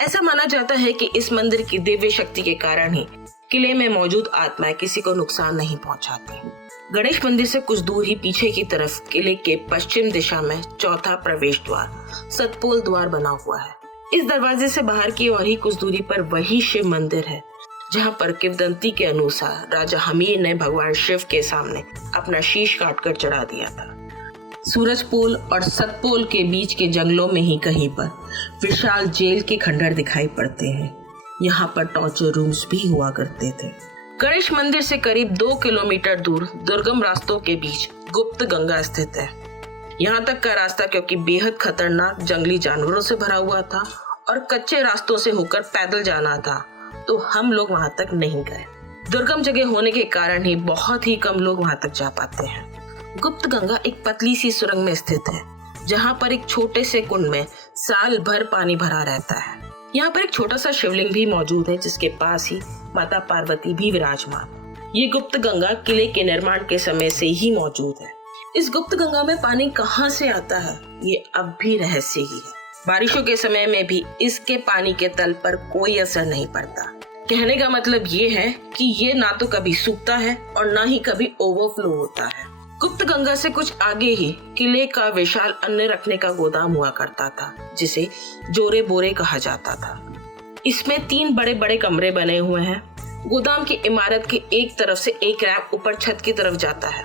ऐसा माना जाता है कि इस मंदिर की दिव्य शक्ति के कारण ही किले में मौजूद आत्माएं किसी को नुकसान नहीं पहुंचाती। गणेश मंदिर से कुछ दूर ही पीछे की तरफ किले के पश्चिम दिशा में चौथा प्रवेश द्वार सतपोल द्वार बना हुआ है। इस दरवाजे से बाहर की ओर ही कुछ दूरी पर वही शिव मंदिर है, जहां पर किंवदंती के अनुसार राजा हमीर ने भगवान शिव के सामने अपना शीश काटकर चढ़ा दिया था। सूरजपोल और सतपोल के बीच के जंगलों में ही कहीं पर विशाल जेल के खंडर दिखाई पड़ते हैं। यहाँ पर टॉर्चर रूम्स भी हुआ करते थे। गणेश मंदिर से करीब 2 किलोमीटर दूर दुर्गम रास्तों के बीच गुप्त गंगा स्थित है। यहाँ तक का रास्ता क्योंकि बेहद खतरनाक जंगली जानवरों से भरा हुआ था और कच्चे रास्तों से होकर पैदल जाना था, तो हम लोग वहाँ तक नहीं गए। दुर्गम जगह होने के कारण ही बहुत ही कम लोग वहाँ तक जा पाते हैं। गुप्त गंगा एक पतली सी सुरंग में स्थित है, जहाँ पर एक छोटे से कुंड में साल भर पानी भरा रहता है। यहाँ पर एक छोटा सा शिवलिंग भी मौजूद है, जिसके पास ही माता पार्वती भी विराजमान। ये गुप्त गंगा किले के निर्माण के समय से ही मौजूद है। इस गुप्त गंगा में पानी कहाँ से आता है, ये अब भी रहस्य ही है। बारिशों के समय में भी इसके पानी के तल पर कोई असर नहीं पड़ता। कहने का मतलब ये है कि ये ना तो कभी सूखता है और ना ही कभी ओवरफ्लो होता है। गुप्त गंगा से कुछ आगे ही किले का विशाल अन्न रखने का गोदाम हुआ करता था, जिसे जोरे बोरे कहा जाता था। इसमें 3 बड़े बड़े कमरे बने हुए हैं। गोदाम की इमारत के एक तरफ से एक रैंप ऊपर छत की तरफ जाता है।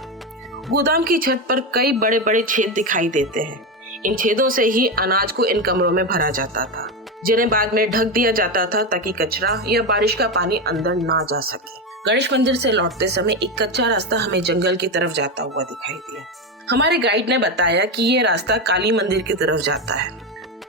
गोदाम की छत पर कई बड़े बड़े छेद दिखाई देते हैं। इन छेदों से ही अनाज को इन कमरों में भरा जाता था, जिन्हें बाद में ढक दिया जाता था ताकि कचरा या बारिश का पानी अंदर ना जा सके। गणेश मंदिर से लौटते समय एक कच्चा रास्ता हमें जंगल की तरफ जाता हुआ दिखाई दिया। हमारे गाइड ने बताया कि ये रास्ता काली मंदिर की तरफ जाता है।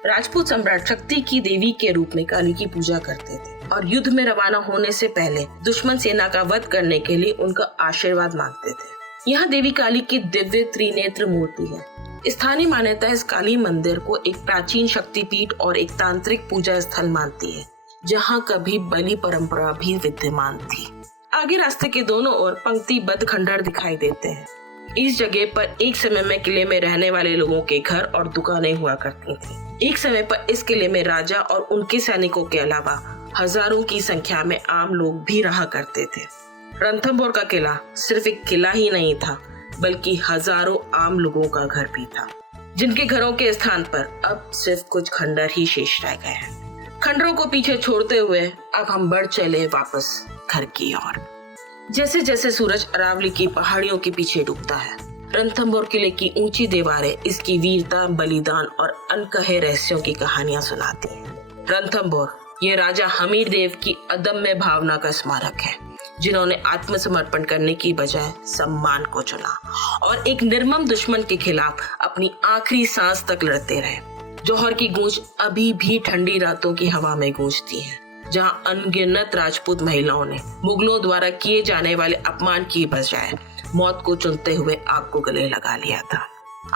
राजपूत सम्राट शक्ति की देवी के रूप में काली की पूजा करते थे और युद्ध में रवाना होने से पहले दुश्मन सेना का वध करने के लिए उनका आशीर्वाद मांगते थे। यहाँ देवी काली की दिव्य त्रिनेत्र मूर्ति है। स्थानीय मान्यता इस काली मंदिर को एक प्राचीन शक्तिपीठ और एक तांत्रिक पूजा स्थल मानती है, जहाँ कभी बलि परंपरा भी विद्यमान थी। आगे रास्ते के दोनों ओर पंक्तिबद्ध खंडर दिखाई देते हैं। इस जगह पर एक समय में किले में रहने वाले लोगों के घर और दुकानें हुआ करती थी। एक समय पर इस किले में राजा और उनके सैनिकों के अलावा हजारों की संख्या में आम लोग भी रहा करते थे। रणथंभौर का किला सिर्फ एक किला ही नहीं था, बल्कि हजारों आम लोगों का घर भी था, जिनके घरों के स्थान पर अब सिर्फ कुछ खंडर ही शेष रह गए हैं। खंडरों को पीछे छोड़ते हुए अब हम बढ़ चले वापस घर की ओर। जैसे जैसे सूरज अरावली की पहाड़ियों के पीछे डूबता है, रणथंभौर किले की ऊंची दीवारें इसकी वीरता, बलिदान और अनकहे रहस्यों की कहानियां सुनाती हैं। रणथंभौर ये राजा हमीर देव की अदम्य भावना का स्मारक है, जिन्होंने आत्मसमर्पण करने की बजाय सम्मान को चुना और एक निर्मम दुश्मन के खिलाफ अपनी आखिरी सांस तक लड़ते रहे। जौहर की गूंज अभी भी ठंडी रातों की हवा में गूंजती है, जहां अनगिनत राजपूत महिलाओं ने मुगलों द्वारा किए जाने वाले अपमान की बजाय मौत को चुनते हुए आग को गले लगा लिया था।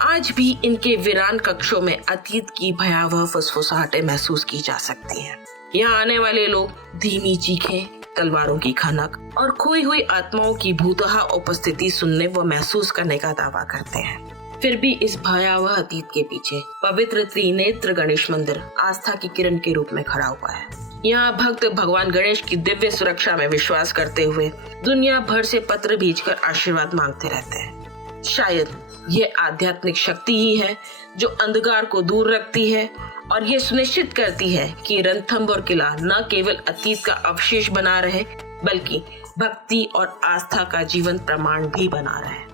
आज भी इनके वीरान कक्षों में अतीत की भयावह फुसफुसाहटें महसूस की जा सकती हैं। यहाँ आने वाले लोग धीमी चीखें, तलवारों की खनक और खोई हुई आत्माओं की भूतहा उपस्थिति सुनने व महसूस करने का दावा करते हैं। फिर भी इस भयावह अतीत के पीछे पवित्र त्रिनेत्र गणेश मंदिर आस्था की किरण के रूप में खड़ा हुआ है। यहाँ भक्त भगवान गणेश की दिव्य सुरक्षा में विश्वास करते हुए दुनिया भर से पत्र भेजकर आशीर्वाद मांगते रहते हैं। शायद ये आध्यात्मिक शक्ति ही है जो अंधकार को दूर रखती है और ये सुनिश्चित करती है कि रणथंभौर किला न केवल अतीत का अवशेष बना रहे बल्कि भक्ति और आस्था का जीवंत प्रमाण भी बना रहे।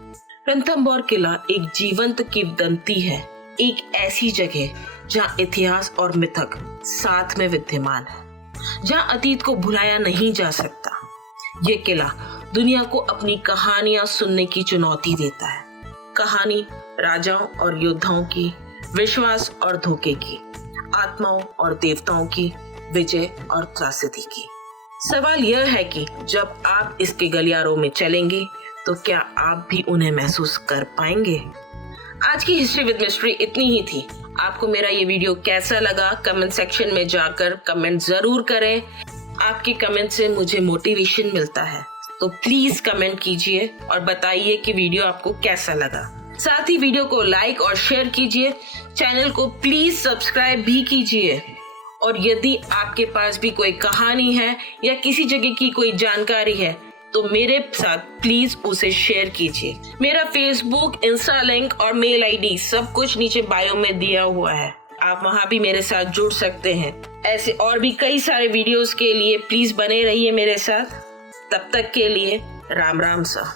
रणथंभौर किला एक जीवंत किंवदंती है, एक ऐसी जगह जहाँ इतिहास और मिथक साथ में विद्यमान है, जहाँ अतीत को भुलाया नहीं जा सकता। ये किला दुनिया को अपनी कहानियां सुनने की चुनौती देता है। कहानी राजाओं और योद्धाओं की, विश्वास और धोखे की, आत्माओं और देवताओं की, विजय और त्रासदी की। सवाल यह है कि जब आप इसके गलियारों में चलेंगे तो क्या आप भी उन्हें महसूस कर पाएंगे? आज की हिस्ट्री विद मिस्ट्री इतनी ही थी। आपको मेरा ये वीडियो कैसा लगा कमेंट सेक्शन में जाकर कमेंट जरूर करें। आपके कमेंट से मुझे मोटिवेशन मिलता है, तो प्लीज कमेंट कीजिए और बताइए कि वीडियो आपको कैसा लगा। साथ ही वीडियो को लाइक और शेयर कीजिए, चैनल को प्लीज सब्सक्राइब भी कीजिए। और यदि आपके पास भी कोई कहानी है या किसी जगह की कोई जानकारी है तो मेरे साथ प्लीज उसे शेयर कीजिए। मेरा फेसबुक, इंस्टा लिंक और मेल आईडी सब कुछ नीचे बायो में दिया हुआ है, आप वहां भी मेरे साथ जुड़ सकते हैं। ऐसे और भी कई सारे वीडियोस के लिए प्लीज बने रहिए मेरे साथ। तब तक के लिए राम राम सा।